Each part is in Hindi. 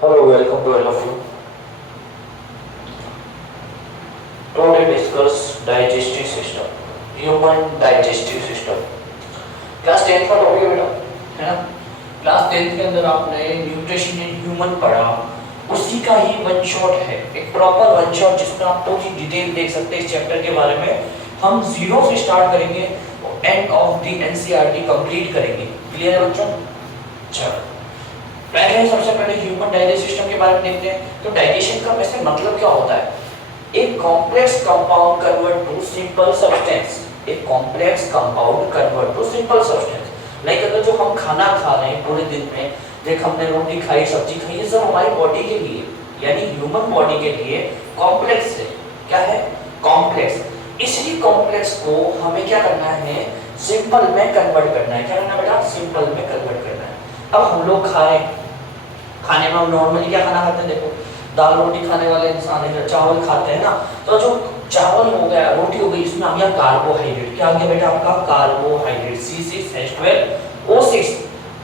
Hello, welcome to all of you. Today discuss digestive system, human digestive system. Class 10 का टॉपिक है बेटा, है ना? क्लास 10 के अंदर आपने न्यूट्रिशन इन ह्यूमन पढ़ा, उसी का ही वन शॉट है, एक प्रॉपर वन शॉट जिसमें आप पूरी डिटेल देख सकते हैं इस चैप्टर के बारे में। हम जीरो से स्टार्ट करेंगे और end of the NCERT complete करेंगे। क्लियर है बच्चों? चलो पहले सबसे पहले ह्यूमन डाइजेस्टिव सिस्टम के बारे में देखते हैं। तो डाइजेशन का वैसे मतलब क्या होता है? एक complex compound convert to simple substance, एक complex compound convert to simple substance. Like अगर जो हम खाना खा रहे हैं पूरे दिन में, देख हमने रोटी खाई, सब्जी खाई, ये सब हमारी बॉडी के लिए यानी ह्यूमन बॉडी के लिए कॉम्प्लेक्स है। क्या है? कॉम्प्लेक्स। इसी कॉम्प्लेक्स को हमें क्या करना है? सिंपल में कन्वर्ट करना है। क्या करना है बेटा? सिंपल में कन्वर्ट करना है। अब हम लोग खाए, खाने में हम नॉर्मली क्या खाना खाते हैं? देखो दाल रोटी खाने वाले इंसान है, चावल खाते हैं ना, तो जो चावल हो गया, रोटी हो गई, इसमें आ गया कार्बोहाइड्रेट। क्या आ गया बेटा आपका? Carbohydrate, C6H12O6।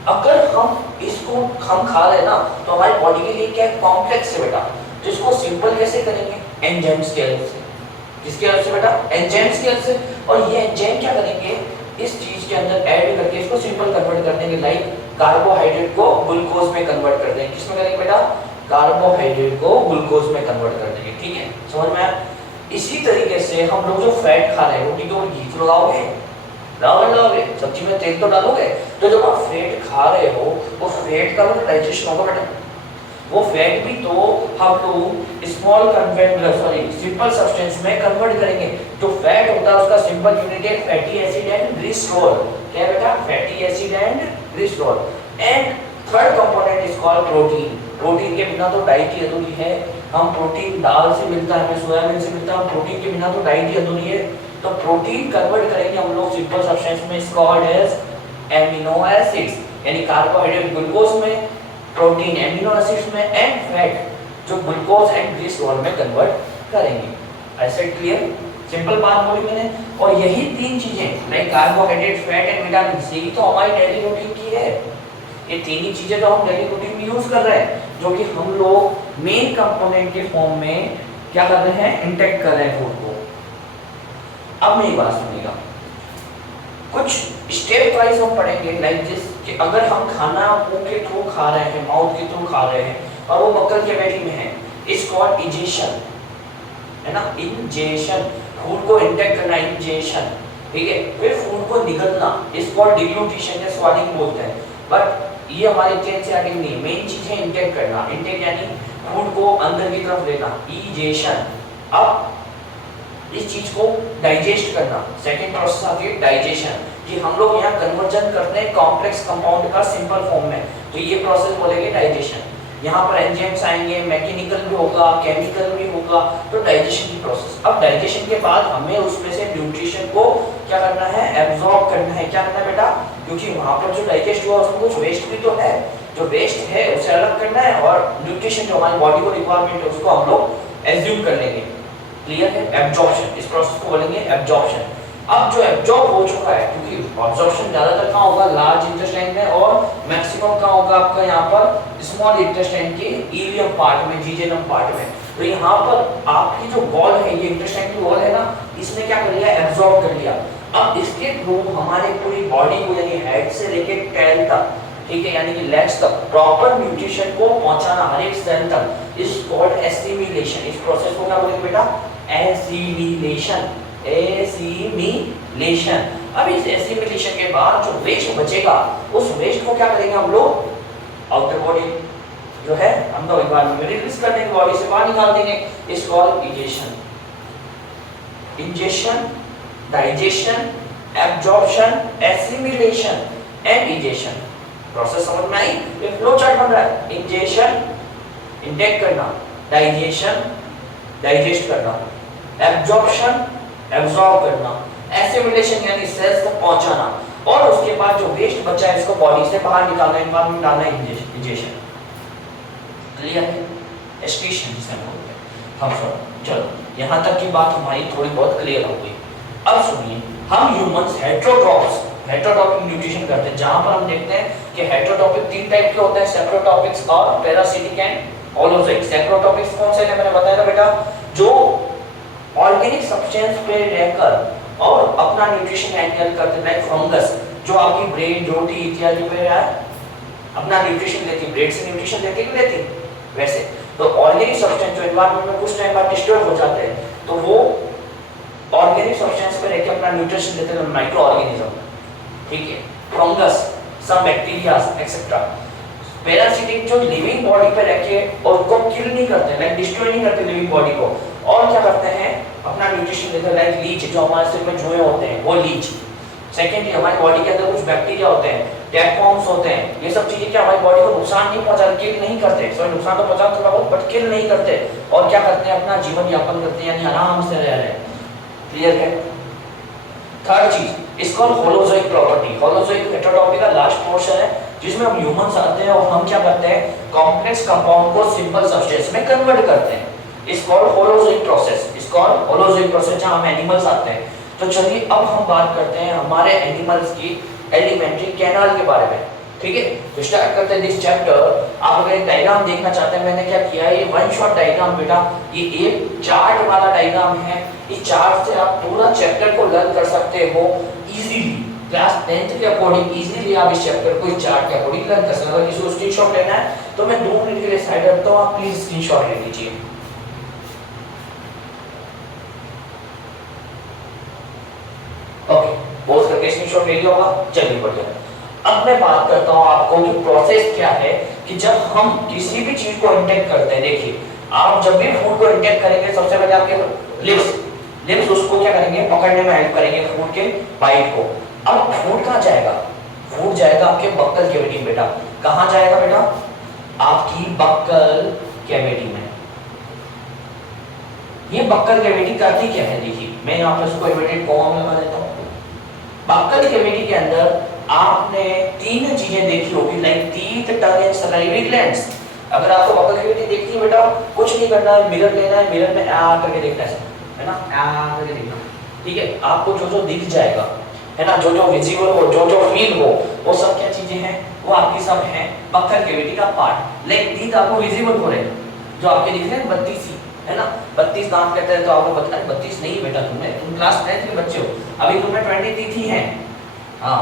अगर हम इसको हम खा रहे हैं ना, तो हमारी बॉडी के लिए क्या कॉम्प्लेक्स है बेटा, जिसको सिंपल कैसे करेंगे? एंजाइम्स की हेल्प से। किसकी हेल्प से बेटा? एंजाइम्स की हेल्प से। और ये एंजाइम क्या करेंगे? इस चीज के अंदर ऐड करके इसको सिंपल कन्वर्ट कर देंगे। लाइक कार्बोहाइड्रेट को ग्लूकोज में कन्वर्ट कर देंगे। किसमें करेंगे बेटा? कार्बोहाइड्रेट को ग्लूकोज में कन्वर्ट कर देंगे। ठीक है, समझ में आया? इसी तरीके से हम लोग जो फैट खा रहे हैं, रोटी के ऊपर घी तो लगाओगे, लगाओगे, सब्जी में तेल तो डालोगे, तो जब आप फैट खा रहे हो वो फैट का भी डाइजेशन होगा बेटा। वो फैट भी तो हम लोग स्मॉल सिंपल सब्सटेंस में कन्वर्ट करेंगे। जो फैट होता है उसका सिंपल यूनिट है फैटी एसिड एंड ग्लिसरॉल। क्या बेटा? Fatty acid and glycerol. And third component is called protein. Protein के बिना तो डाइट ही अधूरी है। हम प्रोटीन दाल से मिलता है, हमें सोयाबीन से मिलता है, प्रोटीन के बिना तो डाइट ही अधूरी है। तो प्रोटीन कन्वर्ट करेंगे हम लोग सिंपल सब्सटेंस में, is called as amino acids, यानी कार्बोहाइड्रेट ग्लूकोज में, प्रोटीन एमिनो एसिड्स में, एंड फैट जो ग्लूकोज एंड ग्लिसरॉल में कन्वर्ट करेंगे। ऐसे क्लियर? सिंपल बात बोली मैंने। और यही तीन चीजें like carbohydrate, fat and vitamin C तो हमारी डेली रूटीन की है। ये तीन ही चीजें तो हम डेली रूटीन में यूज कर रहे हैं, जो कि हम लोग मेन कंपोनेंट के फॉर्म में क्या कर रहे हैं? इंटेक कर रहे हैं फूड को। अब मेरी बात सुनिएगा, कुछ स्टेप वाइज हम पढ़ेंगे। लाइक दिस कि अगर हम खाना मुंह के थ्रू खा रहे हैं, माउथ के थ्रू खा रहे हैं, और वो बक्कल के कैविटी में है, इज कॉल्ड इंजेशन, है ना? इंजेशन, फूड को इंटेक करना, इंजेशन। ठीक है, फिर फूड को निगलना, इज कॉल्ड डिग्लूटिशन या स्वॉलिंग बोलते हैं। बट ये हमारे चेन से आगे नहीं, मेन चीज है इंटेक करना। इंटेक यानी फूड को अंदर की तरफ लेना, इंजेशन। अब इस चीज को डाइजेस्ट करना, सेकंड प्रोसेस आती है डाइजेशन, कि हम लोग यहाँ कन्वर्जन करते हैं कॉम्प्लेक्स कंपाउंड का सिंपल फॉर्म में, तो ये प्रोसेस बोलेंगे डाइजेशन। यहाँ पर एंजाइम्स आएंगे, मैकेनिकल भी होगा, केमिकल भी होगा, तो डाइजेशन की प्रोसेस। अब डाइजेशन के बाद हमें उसमें से न्यूट्रिशन को क्या करना है? एब्जॉर्ब करना है। क्या करना है बेटा? क्योंकि वहाँ पर जो डाइजेस्ट हुआ उसमें कुछ वेस्ट भी तो है, जो वेस्ट है उसे अलग करना है, और न्यूट्रिशन जो हमारी बॉडी को रिक्वायरमेंट है उसको हम लोग एज्यूम कर लेंगे। क्लियर है? एब्जॉर्प्शन, इस प्रोसेस को बोलेंगे एब्जॉर्प्शन। अब जो एब्जॉर्ब हो चुका है, क्योंकि एब्जॉर्प्शन ज्यादातर कहाँ होगा? लार्ज इंटेस्टाइन में, और मैक्सिमम कहाँ होगा आपका? यहाँ पर स्मॉल इंटेस्टाइन के इलियम पार्ट में, जीजेनम पार्ट में। तो यहाँ पर आपकी जो वॉल है, ये इंटेस्टाइन की वॉल है ना, इसने क्या कर लिया? एब्जॉर्ब कर लिया। अब इसके थ्रू हमारे पूरी बॉडी को, यानी हेड से लेके टेल तक, ठीक है, यानी कि लेग्स तक प्रॉपर न्यूट्रिशन को पहुंचाना, हर एक सेल तक, इज कॉल्ड एसिमिलेशन। इस प्रोसेस को क्या बोलेंगे बेटा? Assimilation, assimilation. अब इस एसिमिलेशन के बाद जो वेस्ट बचेगा, उस वेस्ट को क्या करेंगे हम लोग? आउटर बॉडी जो है हम तो एनवायरनमेंट में रिलीज कर देंगे, बॉडी से बाहर निकाल देंगे। इस called ingestion. Ingestion, digestion, absorption, assimilation and ingestion. Process समझ में आई? ये फ्लो चार्ट बन रहा है। इंजेशन, इंटेक करना, डाइजेशन, डाइजेस्ट करना, एब्जॉर्प्शन, एब्जॉर्ब करना, एसिमिलेशन यानी सेल्स तक पहुंचाना, और उसके बाद जो वेस्ट बचा है इसको बॉडी से बाहर निकालना, एनवायरनमेंट डालना, इंजेशन। क्लियर है? एक्सक्रीशन जिसे हम बोलते हैं। हम सुनो, चलो यहाँ तक की बात हमारी थोड़ी बहुत क्लियर हो गई। अब सुनिए, हम ह्यूमंस हेटेरोट्रॉप्स, हेटेरोटॉपिक न्यूट्रिशन करते हैं, जहां पर हम देखते हैं कि हेटेरोटॉपिक 3 टाइप के होते हैं, सेप्रोटॉपिक्स और पैरासिटिक एंड होलोजोइक। सेप्रोटॉपिक्स कौन से थे मैंने बताया था बेटा, जो ऑर्गेनिक सब्सटेंस पे रहकर और अपना न्यूट्रिशन हैंडल करते हैं, लाइक फंगस जो आपकी ब्रेड रोटी इत्यादि पे अपना न्यूट्रिशन लेती है, ब्रेड से न्यूट्रिशन लेती है कि लेती वैसे। तो ऑर्गेनिक सब्सटेंस जो एनवायरनमेंट में कुछ टाइम बाद डिस्ट्रॉय हो जाते हैं, तो वो ऑर्गेनिक सब्सटेंस पे रहकर अपना न्यूट्रिशन लेते हैं, माइक्रो ऑर्गेनिज्म, ठीक है, fungus, some bacteria etcetera. Parasitic जो लिविंग बॉडी पे रह के और उनको किल नहीं करते, लाइक डिस्ट्रॉय नहीं करते लिविंग बॉडी को, और क्या करते हैं अपना न्यूट्रिशन लेते हैं, लाइक लीच जो हमारे शरीर में जुए होते हैं वो लीच। सेकेंडली हमारी बॉडी के अंदर कुछ बैक्टीरिया होते हैं, टैपवॉर्म्स होते हैं, ये सब चीजें क्या हमारी बॉडी को नुकसान नहीं पहुंचाते, किल नहीं करते, सॉरी नुकसान तो पहुंचाते थोड़ा बहुत बट किल नहीं करते, और क्या करते हैं अपना जीवन यापन करते हैं, यानी आराम से रह रहे हैं। क्लियर है? थर्ड चीज इसको होलोजोइक प्रॉपर्टी, होलोजोइक हेटेरोटॉपिक का लास्ट पोर्शन है जिसमें हम ह्यूमंस आते हैं और हम क्या करते हैं कॉम्प्लेक्स कंपाउंड को सिंपल सब्सटेंस में कन्वर्ट करते हैं, it's called holozoic process, it's called holozoic process, जहां हम एनिमल्स आते हैं। तो चलिए अब हम बात करते हैं हमारे एनिमल्स की एलिमेंट्री कैनाल के बारे में, ठीक है। तो स्टार्ट करते हैं दिस चैप्टर। आप अगर एक डायग्राम देखना चाहते हैं, मैंने क्या किया है, ये वन शॉट डायग्राम बेटा, ये एक चार्ट वाला डायग्राम है, इस चार्ट से आप पूरा चैप्टर को लर्न कर सकते हो इजीली, क्लास 10th के अकॉर्डिंग इजीली आप इस चैप्टर को इस चार्ट के अकॉर्डिंग लर्न कर सकते हो। अगर किसी को स्क्रीनशॉट लेना है तो मैं 2 मिनट के लिए साइड रखता हूं, आप प्लीज स्क्रीनशॉट ले लीजिए। ओके, पॉज करके स्क्रीनशॉट ले लिया होगा, चलिए बढ़िया। अब मैं बात करता हूं आपको कि प्रोसेस क्या है कि जब हम किसी भी चीज को इंटेक करते हैं, देखिए आप जब भी फूड को इंटेक करेंगे सबसे पहले आपके लिप्स उसको क्या करेंगे, पकड़ने में हेल्प करेंगे फूड के बाइट को। अब फूड कहां जाएगा, फूड जाएगा आपके बक्कल कैविटी में बेटा। कहां जाएगा बेटा, आपकी बक्कल कैविटी में। ये बक्कल कैविटी करती क्या है, देखिए मैं यहाँ पे उसको इन्वर्टेड कॉमा में लगा देता हूँ। बक्कल कैविटी के अंदर आपने 3 चीजें देखी होगी, like teeth, tongue and salivary glands. अगर आपको बक्कल कैविटी देखती है बेटा, कुछ नहीं करना है, मिरर लेना है, मिरर में आ करके देखना है ना, आ करके देखना, ठीक है। आपको जो जो दिख जाएगा है ना, जो जो विजिबल हो, जो जो फील हो, वो सब क्या चीजें हैं, वो आपकी सब हैं बक्कल कैविटी का पार्ट। लाइक टीथ आपको विजिबल हो रहे हैं, जो आपके दिख रहे हैं 32 है ना, 32 दांत कहते हैं, तो आपको बता 32 नहीं बेटा, तुम क्लास 10th के बच्चे हो, अभी तुम्हें 20 टीथ ही हैं। हाँ,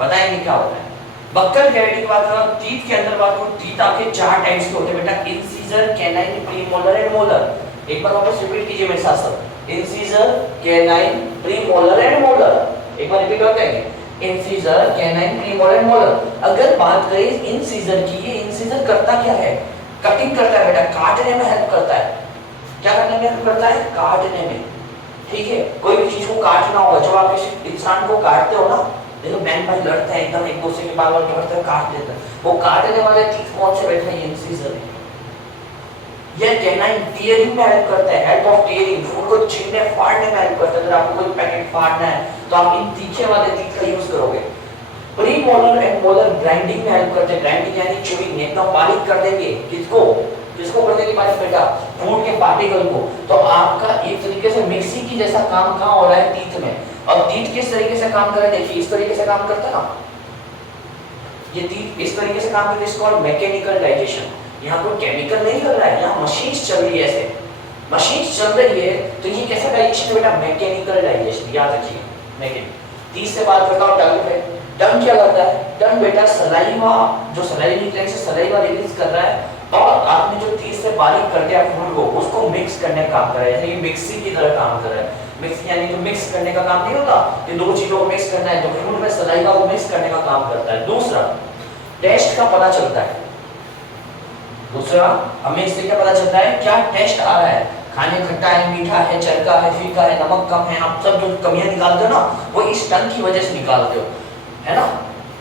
बताएंगे क्या होता है बक्कल कैविटी की बात करो। टीथ के अंदर बात करो, टीथ आपके 4 टाइप्स के होते हैं बेटा, incisor, canine, premolar and molar. एक बार वापस रिपीट कीजिए मेरे साथ सब, incisor, canine, premolar and molar. एक बार रिपीट करते हैं, incisor, canine, premolar and molar. अगर बात करें इंसीजर की, ये इंसीजर करता क्या है, कटिंग करता है बेटा, काटने में हेल्प करता है। क्या करने में हेल्प करता है, काटने में, ठीक है। कोई भी चीज को काटना होगा, जब आप किसी इंसान को काटते हो ना, देखो बहन भाई लड़ते हैं एकदम एक दूसरे के बाल बाल पकड़ते हैं, काट देते हैं, वो काटने वाले चीज कौन से बैठे हैं, इंसीजर है। यह कैनाइन टीयरिंग में हेल्प करता है, हेल्प ऑफ टीयरिंग, फूड को छीलने फाड़ने में हेल्प करता है। अगर आपको कोई पैकेट फाड़ना है तो आप इन तीखे वाले टीथ का यूज करोगे। प्रीमोलर एंड मोलर ग्राइंडिंग में हेल्प करते हैं, ग्राइंडिंग यानी चुविंग, एकदम बारीक कर देंगे, किसको कर देंगे बारीक बेटा, फूड के पार्टिकल को। तो आपका एक तरीके से मिक्सी की जैसा काम कहां हो रहा है, टीथ में। और टीथ किस तरीके से काम कर रहा है, देखिए इस तरीके से काम करता है ना, ये टीथ इस तरीके से काम करते हैं, इसको मैकेनिकल डाइजेशन। यहाँ कोई केमिकल नहीं लग रहा है, यहाँ मशीन चल रही है, ऐसे मशीन चल रही है, तो ये कैसा डाइजेशन बेटा, मैकेनिकल डाइजेशन, याद रखिए मैकेनिकल। तीस से बात करता हूँ टंग पे। टंग क्या करता है, टंग बेटा सलाइवा, जो सलाइवरी ग्लैंड से सलाइवा रिलीज कर रहा है, और आपने जो तीस से बारीक कर दिया फूड को, उसको मिक्स करने का काम कर रहा है, यानी मिक्सी की तरह काम कर रहा है। मिक्स यानी जो मिक्स करने का काम नहीं होता, ये 2 चीजों को मिक्स करना है, तो फूड में सलाइवा को मिक्स करने का काम करता है। दूसरा, टेस्ट का पता चलता है, दूसरा हमें इससे क्या पता चलता है, क्या टेस्ट आ रहा है, खाने खट्टा है, मीठा है, चरका है, फीका है, नमक कम है। आप सब जो कमियां निकालते हो ना, वो इस टंग की वजह से निकालते हो, है ना।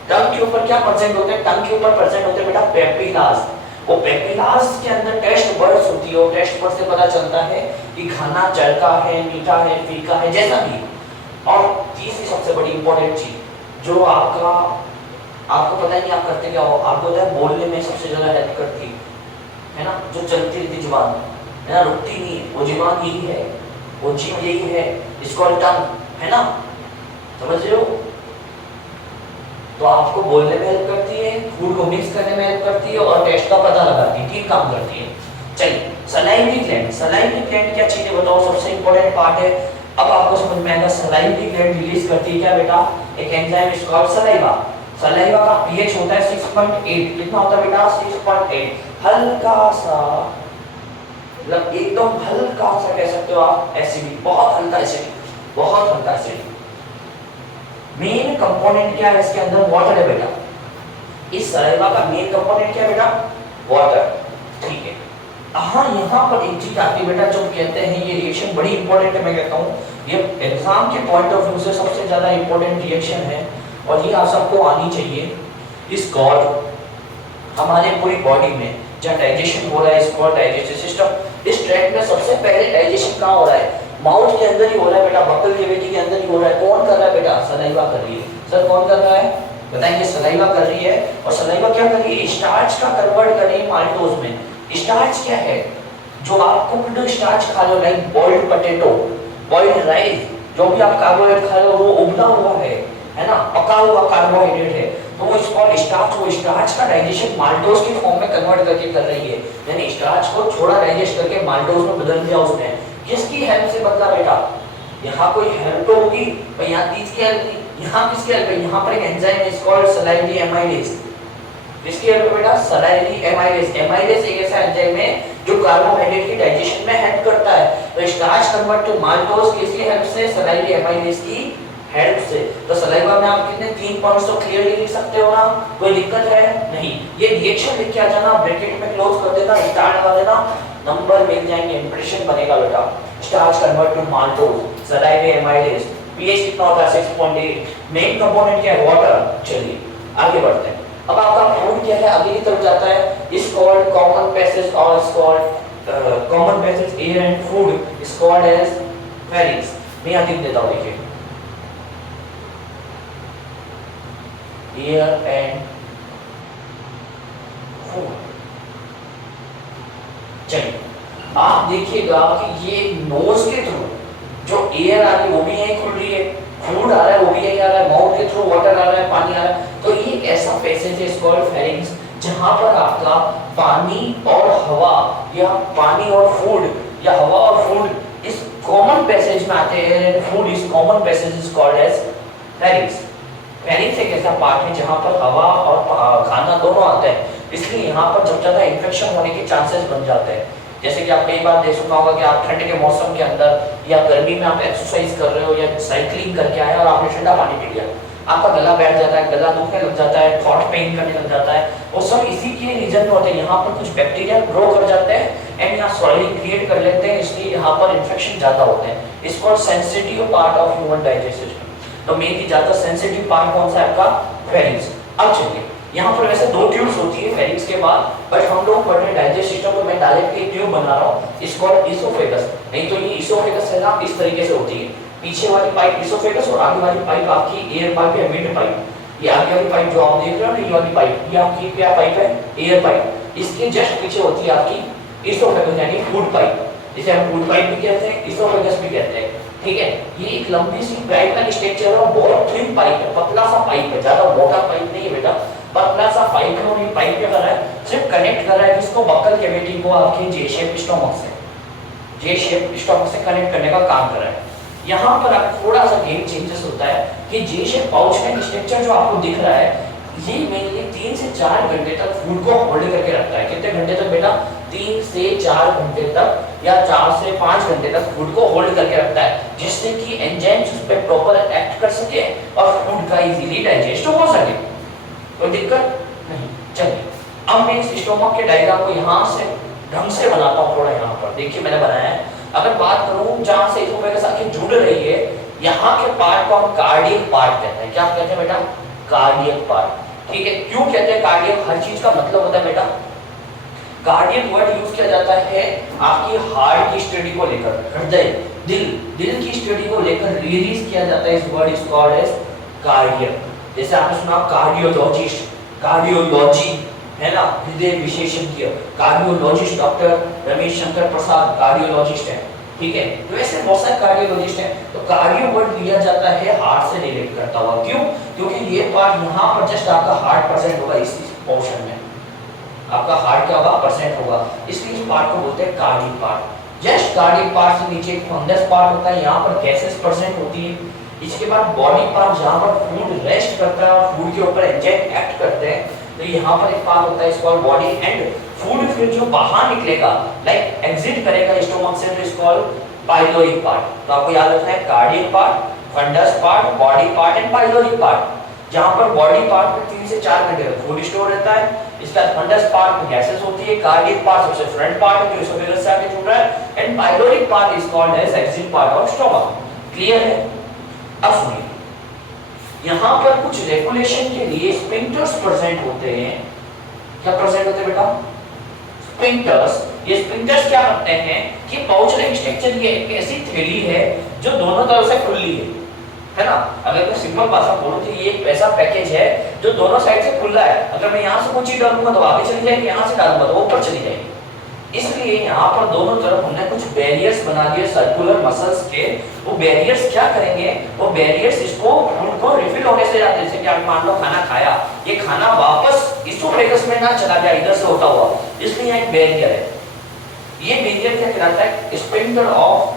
टंग के ऊपर क्या परसेंट होते हैं, टंग के ऊपर परसेंट होते हैं बेटा पेपिलास। वो पेपिलास के अंदर टेस्ट बड्स होती है, टेस्ट बड्स से पता चलता है कि खाना चरका है, मीठा है, फीका है, जैसा भी। और तीसरी सबसे बड़ी इंपॉर्टेंट चीज जो आपको पता ही नहीं आप करते क्या हो, आपको पता है बोलने में सबसे ज्यादा हेल्प करती है ना, जो चलती रहती जुबान है ना, रुकती नहीं, वो जुबान यही है, वो जीभ यही है, इसको टंग है ना, समझ रहे हो। तो आपको बोलने में हेल्प करती है, फूड को मिक्स करने में हेल्प करती है और टेस्ट का पता लगाती है, 3 काम करती है। चलिए सलाइवरी ग्लैंड, सलाइवरी ग्लैंड क्या चीज है बताओ, सबसे इंपॉर्टेंट पार्ट है। अब आपको समझ में आएगा सलाइवरी ग्लैंड रिलीज करती है क्या बेटा, एक enzyme is called saliva. Saliva का पीएच होता है 6.8, कितना होता है बेटा 6.8, हल्का सा, मतलब एकदम हल्का सा कह सकते हो आप एसिडिक, बहुत हल्का एसिडिक, बहुत हल्का एसिडिक। मेन कंपोनेंट क्या है इसके अंदर, वाटर है बेटा। इस सलाइवा का मेन कंपोनेंट क्या है बेटा, वाटर, ठीक है। हाँ यहाँ पर एक चीज आती है बेटा, जो कहते हैं ये रिएक्शन बड़ी इंपॉर्टेंट है, मैं कहता हूँ ये एग्जाम के पॉइंट ऑफ व्यू से सबसे ज्यादा इंपॉर्टेंट रिएक्शन है और ये आप सबको आनी चाहिए। इस गॉड हमारे पूरी बॉडी में जहाँ डाइजेशन हो रहा है, इस कॉल्ड डाइजेस्टिव सिस्टम। इस ट्रैक्ट में सबसे पहले डाइजेशन कहाँ हो रहा है, माउथ के अंदर ही हो रहा है बेटा, बक्कल कैविटी के अंदर ही हो रहा है। कौन कर रहा है बेटा, सलाइवा कर रही है। सर कौन कर रहा है बताएंगे, सलाइवा कर रही है। और सलाइवा क्या कर रही है, स्टार्च का कन्वर्ट कर रही है माल्टोज में। स्टार्च क्या है, जो आप कुक्ड स्टार्च खा रहे हो, like boiled potato, boiled rice, जो भी आप कार्बोहाइड्रेट खा रहे हो वो उबला हुआ है ना, पका हुआ कार्बोहाइड्रेट है, तो वो इसको स्टार्च, वो स्टार्च का डाइजेशन माल्टोज की फॉर्म में कन्वर्ट करके कर रही है, यानी स्टार्च को थोड़ा डाइजेस्ट करके माल्टोज में बदल दिया उसने। किसकी हेल्प से बदला बेटा, यहाँ कोई हेल्प तो होगी भाई, यहाँ तीस की हेल्प नहीं, यहाँ किसकी हेल्प है, यहाँ पर एक enzyme is called salivary amylase. किसकी हेल्प बेटा, सलाइवरी एमाइलेज। एमाइलेज एक ऐसा एंजाइम है जो कार्बोहाइड्रेट की डाइजेशन में हेल्प करता है। तो स्टार्च कन्वर्ट टू माल्टोज किसकी हेल्प से, सलाइवरी एमाइलेज की हेल्प से। तो सलाइवा में आप कितने 3 पॉइंट्स तो क्लियरली लिख सकते हो ना, कोई दिक्कत है नहीं। ये रिएक्शन लिख के आ जाना, ब्रैकेट में क्लोज कर देना, स्टार्ट लगा देना, नंबर मिल जाएंगे, इंप्रेशन बनेगा बेटा। Starch convert to maltose, salivary amylase, pH कितना होता है 6.8, मेन कंपोनेंट क्या है, वाटर। चलिए आगे बढ़ते हैं। अब आपका फूड क्या है, आगे की तरफ जाता है, इज कॉल्ड कॉमन पैसेज और is called common passage air and food is called as pharynx. मैं यहाँ लिख देता हूँ, देखिए एयर एंड फूड। चलिए आप देखिएगा कि ये नोज के थ्रू जो एयर आ रही है वो भी यहीं खुल रही है, फूड आ रहा है वो भी यहीं आ रहा है, माउथ के थ्रू वाटर आ रहा है, पानी आ रहा है। तो ये ऐसा पैसेज है कॉल्ड फेरिंग्स, जहां पर आपका पानी और हवा या पानी और फूड या हवा और फूड इस कॉमन पैसेज में आते हैं। Food is common passage is called as pharynx. Pharynx एक ऐसा पार्ट है जहां पर हवा और खाना दोनों आते हैं, इसलिए यहाँ पर जब ज्यादा इन्फेक्शन होने के चांसेस बन जाते हैं। जैसे कि आप कई बार देख सुना होगा कि आप ठंड के मौसम के अंदर या गर्मी में आप एक्सरसाइज कर रहे हो या साइकिलिंग करके आए और आपने ठंडा पानी पी लिया, आपका गला बैठ जाता है, गला दुखने लग जाता है, थ्रोट पेन करने लग जाता है, वो सब इसी के रीजन में होते हैं। यहाँ पर कुछ बैक्टीरिया ग्रो कर जाते हैं एंड यहाँ सॉइलिंग क्रिएट कर लेते हैं, इसलिए यहाँ पर इन्फेक्शन ज्यादा होते हैं। It's called sensitive part of human digestive system. तो मेनली ज्यादा सेंसिटिव पार्ट कौन सा है आपका, फेरिंग्स। अब चलिए यहाँ पर वैसे 2 ट्यूब्स होती है फेरिंग्स के बाद, बट हम लोग पढ़ रहे डाइजेस्ट सिस्टम तो मैं डायरेक्ट एक ट्यूब बना रहा हूँ, इट्स कॉल्ड इसोफेगस। नहीं तो ये इसोफेगस है ना, इस तरीके से होती है, पीछे वाली पाइप इसोफेगस और आगे वाली पाइप आपकी एयर पाइप या मिड पाइप। ये आगे वाली पाइप जो आप देख रहे हो ना, ये वाली पाइप, ये आपकी क्या पाइप है, एयर पाइप। इसके जस्ट पीछे होती है आपकी इसोफेगस यानी फूड पाइप, जिसे हम फूड पाइप भी कहते हैं, इसोफेगस भी कहते हैं, ठीक है। ये एक लंबी सी पाइप का स्ट्रक्चर है, बहुत थिन पाइप है, पतला सा पाइप है, ज्यादा मोटा पाइप नहीं है बेटा, पतला सा पाइप है। और ये पाइप क्या कर रहा है, सिर्फ कनेक्ट कर रहा है किसको, बक्कल कैविटी को आपके जे शेप स्टोमक से, जे शेप स्टोमक से कनेक्ट करने का काम कर रहा है। यहाँ पर आप थोड़ा सा गेम चेंजेस होता है कि जे शेप पाउच में स्ट्रक्चर जो आपको दिख रहा है, ये मेनली 3 से 4 घंटे तक फूड को होल्ड करके रखता है। कितने घंटे तक बेटा, 3 से 4 घंटे तक या 4 से 5 घंटे तक फूड को होल्ड करके रखता है, जिससे कि एंजाइम्स उस पर प्रॉपर एक्ट कर सके और फूड का इजीली डाइजेस्ट हो सके। कोई दिक्कत नहीं। चलिए अब मैं इस स्टोमक के डायग्राम को यहाँ से ढंग से बनाता हूँ, थोड़ा यहाँ पर देखिए मैंने बनाया है। अगर बात करूँ जहाँ से इसोफेगस आके जुड़ रही है, यहाँ के पार्ट को हम कार्डियक पार्ट कहते हैं। क्या कहते हैं बेटा, कार्डियक पार्ट, ठीक है। क्यों कहते हैं कार्डियक, हर चीज का मतलब होता है बेटा, कार्डियक वर्ड यूज किया जाता है आपकी हार्ट की स्टडी को लेकर, हृदय, दिल की स्टडी को लेकर रिलीज किया जाता है। इस word is called as cardiac. जैसे आपने सुना कार्डियोलॉजिस्ट, कार्डियोलॉजी है ना, हृदय विशेषज्ञ, cardiologist doctor Ramesh Shankar Prasad cardiologist है, ठीक है। तो ऐसे बहुत सारे कार्डियोलॉजिस्ट हैं। तो कार्डियो वर्ड लिया जाता है हार्ट से रिलेट करता हुआ। क्यों? क्योंकि ये पार्ट यहाँ पर जस्ट आपका हार्ट प्रेजेंट होगा इस पोर्शन में, आपका हार्ट क्या होगा प्रेजेंट होगा, इसलिए इस पार्ट को बोलते हैं cardiac part. Just cardiac part से नीचे एक फंगस पार्ट होता है, यहाँ पर गैसेस प्रेजेंट होती है। इसके बाद बॉडी पार्ट जहाँ पर फूड रेस्ट करता है और फूड के ऊपर एंजाइम एक्ट करते हैं, तो यहाँ पर एक पार्ट होता है इस कॉल्ड बॉडी एंड फूड फिर जो बाहर निकलेगा लाइक एग्जिट करेगा स्टोमक से, तो इस कॉल्ड पाइलोरिक पार्ट। तो आपको याद रखना है cardiac part, fundus part, body part and pyloric part. जहाँ पर बॉडी पार्ट में 3 से 4 घंटे तक फूड स्टोर रहता है, इसका फंडस पार्ट में गैसेस होती है, कार्डियक पार्ट सबसे फ्रंट पार्ट है जो इसोफेगस से आगे जुड़ रहा है and pyloric part is called as exit part of stomach. Clear है? अब सुनिए, यहाँ पर कुछ रेगुलेशन के लिए स्फिंक्टर्स प्रेजेंट होते हैं। क्या प्रेजेंट होते हैं बेटा? स्फिंक्टर्स। ये स्फिंक्टर्स क्या करते हैं कि पाउच-लाइक स्ट्रक्चर ये एक ऐसी थैली है जो दोनों तरफ से खुली है ना। अगर मैं सिंपल भाषा बोलूं तो ये एक ऐसा पैकेज है जो दोनों साइड से खुला है। अगर मैं यहाँ से कोई चीज डालूंगा तो आगे चली जाएगी, यहाँ से डालूंगा तो ऊपर चली जाएगी। इसलिए यहाँ पर दोनों तरफ हमने कुछ बैरियर्स बना दिए सर्कुलर मसल्स के। वो बैरियर्स क्या करेंगे? वो बैरियर्स इसको फूड को रिफिल होने से जाते हैं। जैसे कि आप मान लो खाना खाया, ये खाना वापस इसोफेगस में ना चला जाए इधर से होता हुआ, इसलिए यहाँ एक बैरियर है। ये बैरियर क्या कहलाता है? स्फिंक्टर ऑफ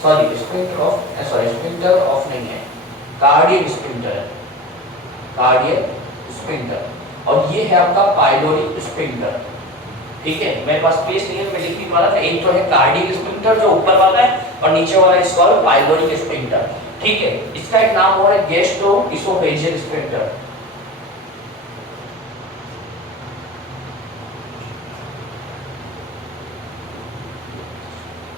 स्फिंक्टर ऑफ नहीं है, कार्डियक स्फिंक्टर है, कार्डियक स्फिंक्टर। और ये है आपका पाइलोरिक स्फिंक्टर। ठीक है, मेरे पास स्पेस नहीं है, मैं लिख नहीं पा रहा था। एक तो है कार्डियक स्फिंक्टर जो ऊपर वाला है और नीचे वाला इज कॉल्ड पाइलोरिक स्फिंक्टर। ठीक है, इसका एक नाम और है गैस्ट्रो इसोफेजियल स्फिंक्टर।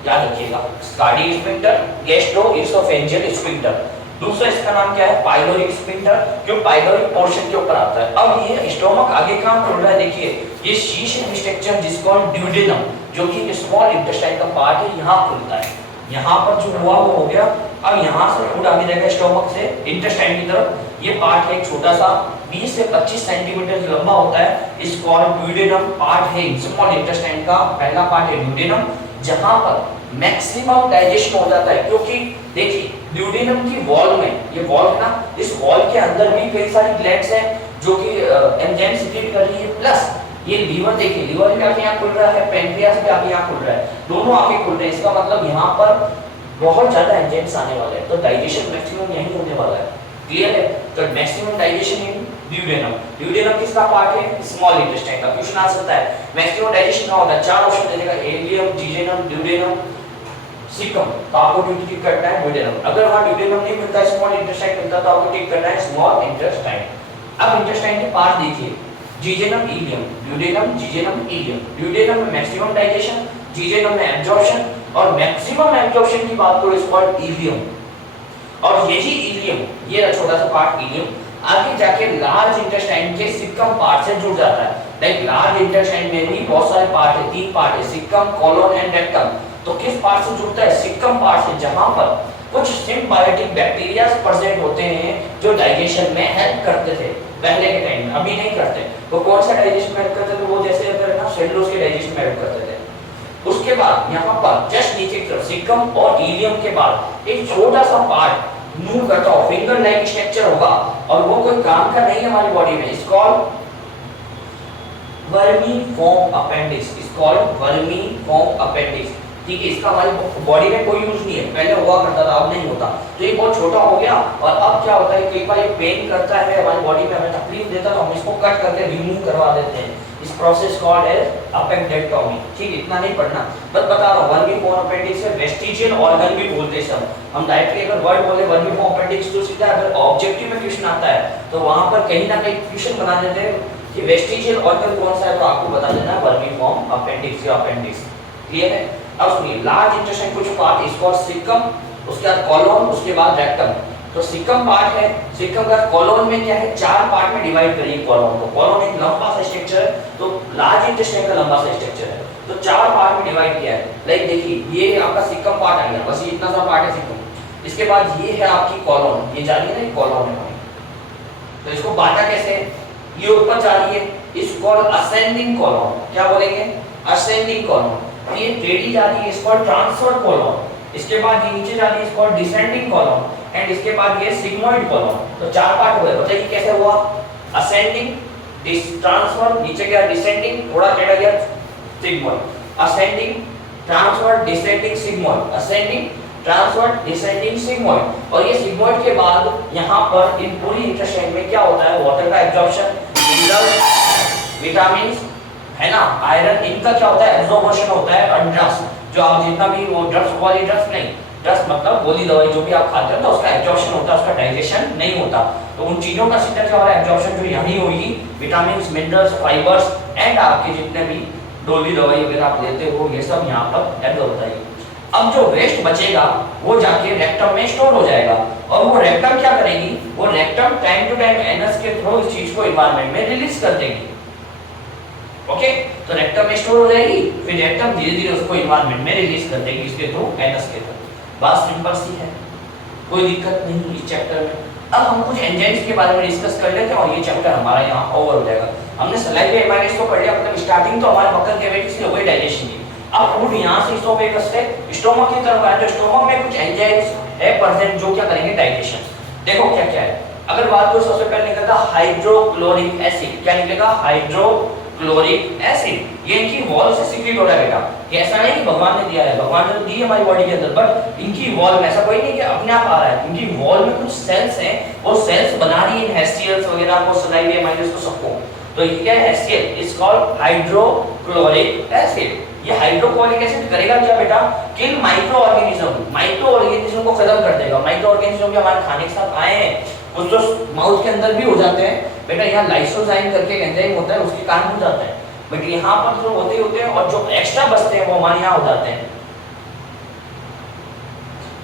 याद रखिएगा, cardiac sphincter, gastro oesophageal sphincter. दूसरा इसका नाम क्या है? पाइलोरिक स्फिंक्टर, जो पाइलोरिक पोर्शन के ऊपर आता है। अब ये स्टोमक आगे कहां खुल रहा है? देखिए, ये शीश स्ट्रक्चर जिसको ड्यूडेनम, जो कि स्मॉल इंटेस्टाइन का पार्ट है, यहाँ खुलता है। यहाँ पर जो हुआ वो हो गया। अब यहाँ से फूड आगे जाएगा स्टोमक से इंटेस्टाइन की तरफ। ये पार्ट है छोटा सा, 20 से 25 सेंटीमीटर लंबा होता है। इस कॉल्ड ड्यूडेनम पार्ट है स्मॉल इंटेस्टाइन का पहला पार्ट है ड्यूडेनम, जहां पर मैक्सिमम डाइजेशन हो जाता है। क्योंकि देखिए, ड्यूडेनम की वॉल में, ये वॉल है ना, इस वॉल के अंदर भी कई सारी ग्लैंड्स हैं जो कि एंजाइम सीक्रेट कर रही है। प्लस ये लीवर, देखिए लीवर भी आगे यहाँ खुल रहा है, पैंक्रियास भी आगे यहाँ खुल रहा है, दोनों आगे खुल रहे हैं। इसका मतलब यहाँ पर बहुत ज्यादा एंजाइम्स आने वाले हैं, तो डाइजेशन मैक्सिमम यही होने वाला है। क्लियर है? तो मैक्सिमम डाइजेशन इन ड्यूडेनम। ड्यूडेनम किसका पार्ट है? स्मॉल इंटेस्टाइन का। क्वेश्चन आ सकता है मैक्सिमम डाइजेशन कहाँ होता है? 4 ऑप्शन दे देगा, इलियम, जीजेनम, ड्यूडेनम, सीकम। तो आपको टिक करना है ड्यूडेनम। अगर वहां ड्यूडेनम नहीं मिलता, स्मॉल इंटेस्टाइन मिलता, तो आपको टिक करना है स्मॉल इंटेस्टाइन। अब इंटेस्टाइन के पार्ट देखिए, जीजेनम, इलियम, ड्यूडेनम, जीजेनम, इलियम। ड्यूडेनम में मैक्सिमम डाइजेशन, जीजेनम में एब्जॉर्प्शन, और मैक्सिमम एब्जॉर्प्शन की बात करो इस कॉल्ड इलियम। और यही इलियम, ये रहा छोटा सा पार्ट इलियम, आगे जाके लार्ज इंटेस्टाइन के सिक्कम पार्ट से जुड़ जाता है। लाइक लार्ज इंटेस्टाइन में भी बहुत सारे पार्ट है, 3 पार्ट है, सिक्कम, कोलोन एंड रेक्टम। तो किस पार्ट से जुड़ता है? सिक्कम पार्ट से, जहां पर कुछ सिम्बायोटिक बैक्टीरिया प्रेजेंट होते हैं जो डाइजेशन में हेल्प करते थे पहले के टाइम में, अभी नहीं करते। वो कौन सा डाइजेशन में हेल्प करते थे? वो जैसे अगर ना सेलुलोज के डाइजेशन में हेल्प करते थे। उसके बाद यहाँ पर जस्ट नीचे की तरफ सिक्कम और इलियम के बाद एक छोटा सा पार्ट मूव करता हो, फिंगर लाइक स्ट्रक्चर होगा, और वो कोई काम का नहीं है हमारी बॉडी में। It's called vermiform appendix. It's called vermiform appendix. ठीक है, इसका हमारी बॉडी में कोई यूज नहीं है, पहले हुआ करता था, अब नहीं होता। तो ये बहुत छोटा हो गया, और अब क्या होता है, कई बार ये पेन करता है हमारी बॉडी में, हमें तकलीफ देता है, तो हम इसको कट करके रिमूव करवा देते हैं। इस प्रोसेस कॉल्ड एज अपेंडेक्टोमी। ठीक, इतना नहीं पढ़ना, बस बता रहा हूं। वर्मीफॉर्म अपेंडिक्स है, वेस्टिजियल ऑर्गन भी बोलते हैं सब। हम डायरेक्टली अगर वर्ड बोले वर्मीफॉर्म अपेंडिक्स तो सीधा अगर ऑब्जेक्टिव में क्वेश्चन आता है तो वहां पर कहीं ना कहीं क्वेश्चन बना देते हैं कि वेस्टिजियल ऑर्गन कौन सा है, तो आपको बता देना वर्मीफॉर्म अपेंडिक्स या अपेंडिक्स। क्लियर है? अब सुनिए, लार्ज इंटेस्टाइन कुछ पार्ट इसको सिक्कम, उसके बाद कोलोन, उसके बाद रेक्टम। तो सिक्कम पार्ट है, सिक्कम का कोलोन में क्या है, 4 पार्ट में डिवाइड करिए कोलोन को। कोलोन एक लंबा सा स्ट्रक्चर है, तो लार्ज इंटेस्टाइन का लंबा सा स्ट्रक्चर है, तो 4 पार्ट में डिवाइड किया है। लाइक देखिए, ये आपका सिक्कम पार्ट आ गया, बस इतना सा पार्ट है सिक्कम। इसके बाद ये है आपकी कोलोन, ये जा रही है ना, ये कोलोन है। तो इसको बांटा कैसे? ये ऊपर जा रही है, इस कॉल्ड असेंडिंग कोलोन। क्या बोलेंगे? Ascending column. ये टेढ़ी जा रही है, इसको ट्रांसवर्स कॉलम। इसके बाद ये नीचे जा रही है, इसको डिसेंडिंग कॉलम। एंड इसके बाद ये सिग्मोइड कॉलम। तो चार पार्ट हुए, बताइए कैसे हुआ? असेंडिंग, ट्रांसवर्स, नीचे गया डिसेंडिंग, थोड़ा टेढ़ा गया sigmoid. Ascending, transverse, descending, sigmoid. Ascending, transverse, descending, sigmoid. और ये सिग्मोइड के बाद यहाँ पर इन पूरी इंटरचेंज में क्या होता है? वाटर का एब्जॉर्प्शन, मिनरल्स, विटामिन है ना, आयरन, इनका क्या होता है? एब्जॉर्प्शन होता है। और ड्रग्स, जो आप जितना भी वो ड्रग्स वाली ड्रग्स नहीं, ड्रग्स मतलब गोली दवाई जो भी आप खाते हो तो उसका एब्जॉर्प्शन होता है, उसका डाइजेशन नहीं होता। तो उन चीजों का सिस्टम क्या हो रहा है? एब्जॉर्प्शन जो यहीं होगी, विटामिन, मिनरल्स, फाइबर्स एंड आपके जितने भी गोली दवाई वगैरह आप लेते हो ये सब यहाँ पर एब्जॉर्ब होता है। अब जो वेस्ट बचेगा वो जाके रेक्टम में स्टोर हो जाएगा। और वो रेक्टम क्या करेगी? वो rectum time to time anus के थ्रू इस चीज को एनवायरनमेंट में रिलीज कर देगी। ओके, तो रेक्टम में स्टोर हो जाएगी, फिर रेक्टम धीरे धीरे उसको एनवायरनमेंट में रिलीज कर देगी इसके थ्रू, एनस के थ्रू। बात सिंपल सी है, कोई दिक्कत नहीं इस चैप्टर में। अब हम कुछ एंजाइम्स के बारे में डिस्कस कर लेते हैं और ये चैप्टर हमारा यहाँ ओवर हो जाएगा। हमने सलाइवा एमाइलेज को पढ़ लिया, मतलब स्टार्टिंग तो हमारे बक्कल कैविटी से हो गई डाइजेशन की। अब फूड यहाँ से इसोफेगस से स्टोमक की तरफ आए, तो स्टोमक में कुछ एंजाइम्स है प्रेजेंट जो क्या करेंगे? डाइजेशन। देखो क्या क्या है। अगर बात करो सबसे पहले निकलता हाइड्रोक्लोरिक एसिड। क्या निकलेगा? Hydrochloric acid. ये इनकी वॉल से सीक्रेट हो रहा है बेटा। ये ऐसा नहीं कि भगवान ने दिया है, भगवान ने तो दी है हमारी बॉडी के अंदर, बट इनकी वॉल में ऐसा कोई नहीं कि अपने आप आ रहा है। इनकी वॉल में कुछ सेल्स हैं, वो सेल्स बना रही है हेस्टियल्स वगैरह को, सलाइवा एमाइलेज को, सबको। तो ये क्या है? हेस्टियल इज कॉल्ड हाइड्रोक्लोरिक एसिड। ये हाइड्रोक्लोरिक एसिड करेगा क्या बेटा? किल माइक्रो ऑर्गेनिज्म। माइक्रो ऑर्गेनिज्म को खत्म कर देगा। माइक्रो ऑर्गेनिज्म भी हमारे खाने के साथ आए हैं, कुछ तो माउथ के अंदर भी हो जाते हैं बेटा। यहाँ लाइसोजाइम करके एक एंजाइम होता है, उसके कारण हो जाता है, बट यहाँ पर जो होते ही होते हैं, और जो एक्स्ट्रा बचते हैं वो हमारे यहाँ हो जाते हैं।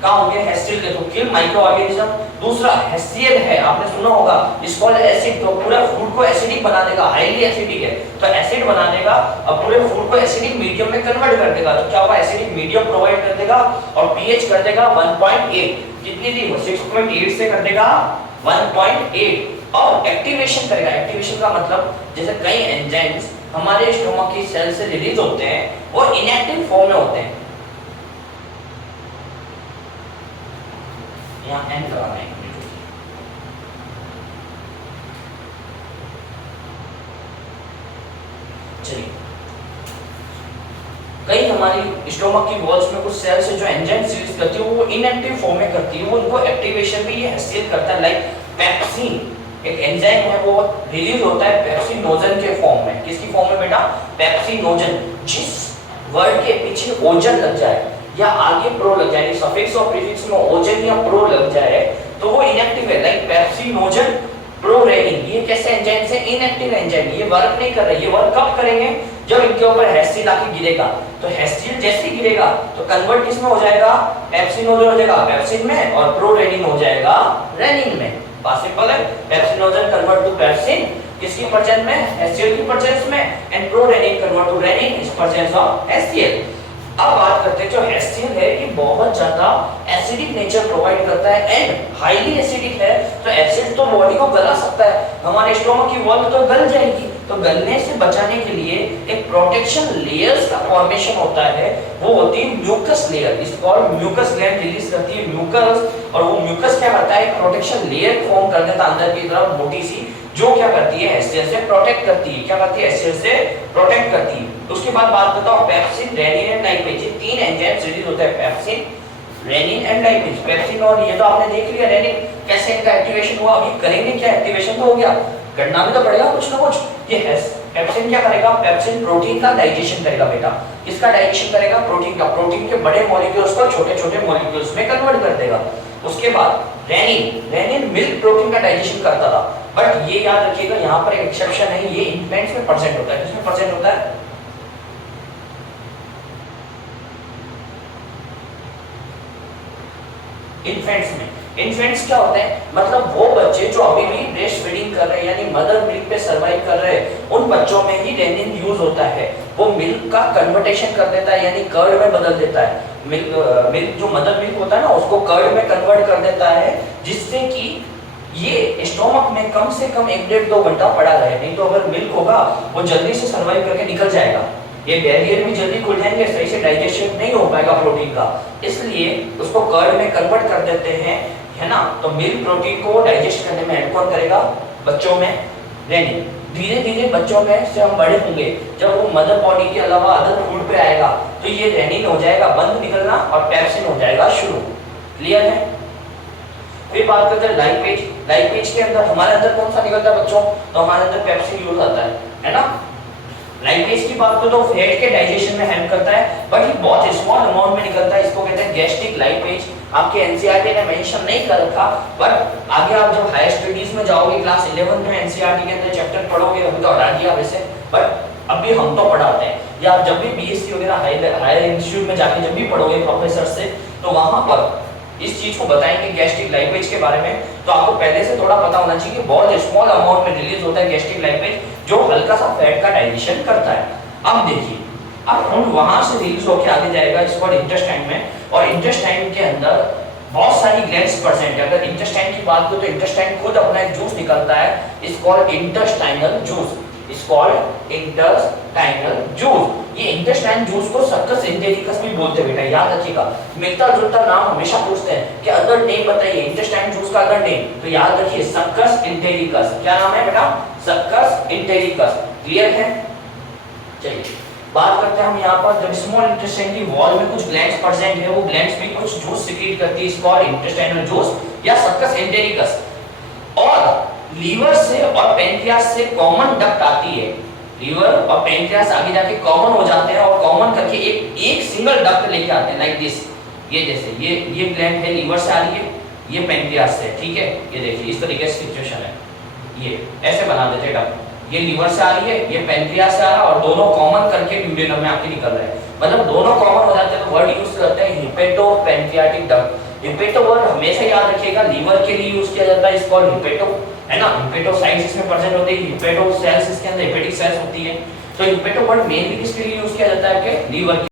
कहाँ होंगे? हेस्टियल के थ्रू, किल माइक्रो ऑर्गेनिज्म। दूसरा हेस्टियल है, आपने सुना होगा, इस कॉल्ड एसिड। तो पूरा फूड को एसिडिक बना देगा, हाईली एसिडिक है तो एसिड बना देगा और पूरे फूड को एसिडिक मीडियम में कन्वर्ट कर देगा। तो क्या होगा? एसिडिक मीडियम प्रोवाइड कर देगा और पीएच कर देगा 1.8। कितनी थी? 6.8 से कर देगा 1.8। और एक्टिवेशन करेगा। एक्टिवेशन का मतलब जैसे कई एंजाइम्स हमारे स्टोमक की सेल से रिलीज होते हैं, वो इनएक्टिव फॉर्म में होते हैं। यहाँ एंड कराना है। चलिए, कई हमारी स्टोमक की वॉल्स में कुछ सेल्स जो एंजाइम्स रिलीज करती है वो इनएक्टिव फॉर्म में करती है, वो उनको एक्टिवेशन भी ये हैसियत करता है। लाइक पेप्सिन एक एंजाइम है, वो रिलीज होता है पेप्सिनोजन के फॉर्म में। किसकी फॉर्म में बेटा? पेप्सिनोजन। जिस वर्ड के पीछे ओजन लग जाए या आगे प्रो लग जाए, सफिक्स और प्रीफिक्स में ओजन या प्रो लग जाए तो वो इनएक्टिव है। लाइक पेप्सिनोजन, प्रोरेनिन, ये कैसे एंजाइम से? इनएक्टिव एंजाइम, ये वर्क नहीं कर रहे। ये वर्क कब करेंगे? जब इनके ऊपर हेस्टिल आके गिरेगा। तो हेस्टिल जैसे गिरेगा तो कन्वर्ट किसमें हो जाएगा? पेप्सिनोजन हो जाएगा पेप्सिन में, और प्रोरेनिन हो जाएगा रेनिन में। बात सिंपल है। पेप्सिनोजन कन्वर्ट टू पेप्सिन किसकी प्रेजेंस में? हेस्टिल की प्रेजेंस में। And prorenin convert to rennin is presence of हेस्टिल। अब बात करते हैं, जो हेस्टिल है ये बहुत ज्यादा एसिडिक नेचर प्रोवाइड करता है एंड हाईली एसिडिक है। तो एसिड तो बॉडी को गला सकता है, हमारे स्टोमक की वॉल तो गल जाएगी। तो गलने से बचाने के लिए एक प्रोटेक्शन लेयर्स का फॉर्मेशन होता है, वो होती है mucus layer. Is called mucus layer release करती है म्यूकस, और वो म्यूकस क्या करता है? प्रोटेक्शन लेयर फॉर्म कर देता है अंदर की तरफ मोटी सी, जो क्या करती है? एसिड से प्रोटेक्ट करती है। क्या करती है? एसिड से प्रोटेक्ट करती है। उसके बाद बात करता हूं पेप्सिन, रेनिन एंड लाइपेज। ये तीन एंजाइम्स रिलीज होते हैं, pepsin, rennin and lipase. Pepsin और ये तो आपने देख लिया, रेनिन कैसे इनका एक्टिवेशन हुआ। अभी करेंगे क्या? एक्टिवेशन तो हो गया, करना भी तो पड़ेगा कुछ ना कुछ। ये पेप्सिन क्या करेगा? पेप्सिन प्रोटीन का डाइजेशन करेगा बेटा। किसका डाइजेशन करेगा? प्रोटीन का। प्रोटीन के बड़े मॉलिक्यूल्स को छोटे छोटे मॉलिक्यूल्स में कन्वर्ट कर देगा। उसके बाद रेनिन मिल्क प्रोटीन का डाइजेशन करता था, बट ये याद रखिएगा यहाँ पर एक एक्सेप्शन है, ये इन्फेंट्स में प्रेजेंट होता है। किसमें प्रेजेंट होता है? इन्फेंट्स में। इन्फेंट्स क्या होते हैं? मतलब वो बच्चे जो अभी भी ब्रेस्ट फीडिंग कर रहे हैं, यानी मदर मिल्क पे सर्वाइव कर रहे हैं, उन बच्चों में ही रेनिन यूज होता है। वो मिल्क का कन्वर्टेशन कर देता है, यानी कर्ड में बदल देता है। मिल्क जो मदर मिल्क होता है ना, उसको कर्ड में कन्वर्ट कर देता है, जिससे कि ये स्टोमक में कम से कम 1-1.5-2 घंटा पड़ा रहे। नहीं तो अगर मिल्क होगा वो जल्दी से सर्वाइव करके निकल जाएगा। ये बैरियर भी जल्दी खुल जाएंगे, सही से डाइजेशन नहीं हो पाएगा प्रोटीन का, इसलिए उसको कर्ड में कन्वर्ट कर देते हैं, है ना। तो मिल्क प्रोटीन को डाइजेस्ट करने में हेल्प कौन करेगा? बच्चों में रेनिन। धीरे धीरे बच्चों में से हम बड़े होंगे, जब वो मदर बॉडी के अलावा अदर फूड पे आएगा तो ये रेनिन हो जाएगा बंद निकलना और पेप्सिन हो जाएगा शुरू। क्लियर है? फिर बात करते हैं लाइपेज। लाइपेज के अंदर हमारे अंदर कौन सा निकलता है बच्चों? तो हमारे अंदर पेप्सिन यूज आता है ना। लाइपेज की बात करो तो फैट के डाइजेशन में हेल्प करता है, बट ये बहुत स्मॉल अमाउंट में निकलता है, इसको कहते हैं गैस्ट्रिक लाइपेज। आपके एनसीईआरटी ने मेंशन नहीं कर रखा, बट आगे आप जब हायर स्टडीज में जाओगे क्लास 11 में एनसीईआरटी के अंदर चैप्टर पढ़ोगे, अभी तो हटा दिया वैसे, बट अभी हम तो पढ़ाते हैं, या आप जब भी बीएससी वगैरह हायर इंस्टीट्यूट में जाके जब भी पढ़ोगे प्रोफेसर से, तो वहां पर इस चीज को बताएंगे गैस्ट्रिक लाइपेज के बारे में। तो आपको पहले से थोड़ा पता होना चाहिए कि बहुत स्मॉल अमाउंट में रिलीज होता है गैस्ट्रिक लाइपेज, जो हल्का सा फैट का डाइजेशन करता है। अब देखिए, अब हम वहां से रिलीज होकर आगे जाएगा इसको इंटेस्टाइन में, और इंटेस्टाइन के अंदर बहुत सारी ग्लैंड्स प्रेजेंट है। अगर इंटेस्टाइन की बात करें तो इंटेस्टाइन खुद अपना एक जूस निकलता है, it's called intestinal juice, it's called intestinal juice. ये इंटेस्टाइन जूस को सक्कस इंटेरिकस भी बोलते हैं बेटा, याद रखिएगा। मिलता जुलता नाम हमेशा पूछते हैं कि अदर नेम बताइए इंटेस्टाइन जूस का अदर नेम, तो याद रखिए सक्कस इंटेरिकस। क्या नाम है बेटा? सक्कस इंटेरिकस। क्लियर है? चलिए बात करते हैं हम यहाँ पर, जब स्मॉल इंटेस्टाइन की वॉल में कुछ ग्लैंड्स प्रेजेंट है, वो ग्लैंड्स भी कुछ जूस सिक्रीट करती है, इट्स कॉल्ड इंटेस्टाइनल जूस या सक्कस इंटेरिकस। और लीवर से और पैंक्रियास से कॉमन डक्ट आती है, लीवर और पैंक्रियास आगे जाके कॉमन हो जाते हैं, और कॉमन करके एक सिंगल डक्ट लेके आते हैं, लाइक दिस। ये जैसे ये ग्लैंड है, लीवर से आ रही है, ये पैंक्रियास से, ठीक है। ये देखिए इस तरीके से सिचुएशन है, ये ऐसे बना देते डक्ट। ये लीवर से आ रही है, ये पैंक्रियास से आ रहा है, और दोनों कॉमन करके ड्यूडेनम में आके निकल रहे हैं, मतलब दोनों कॉमन हो जाते हैं। तो वर्ड यूज करते हैं hepato pancreatic duct. Hepato word हमेशा याद रखिएगा, लीवर के लिए यूज किया जाता है, इस कॉल्ड हिपेटो, है ना। हिपेटोसाइट्स इसमें प्रेजेंट होते हैं, हिपेटो सेल्स इसके अंदर हिपेटिक सेल्स होती है। तो हिपेटो वर्ड मेनली किसके लिए यूज किया जाता है? आपके लीवर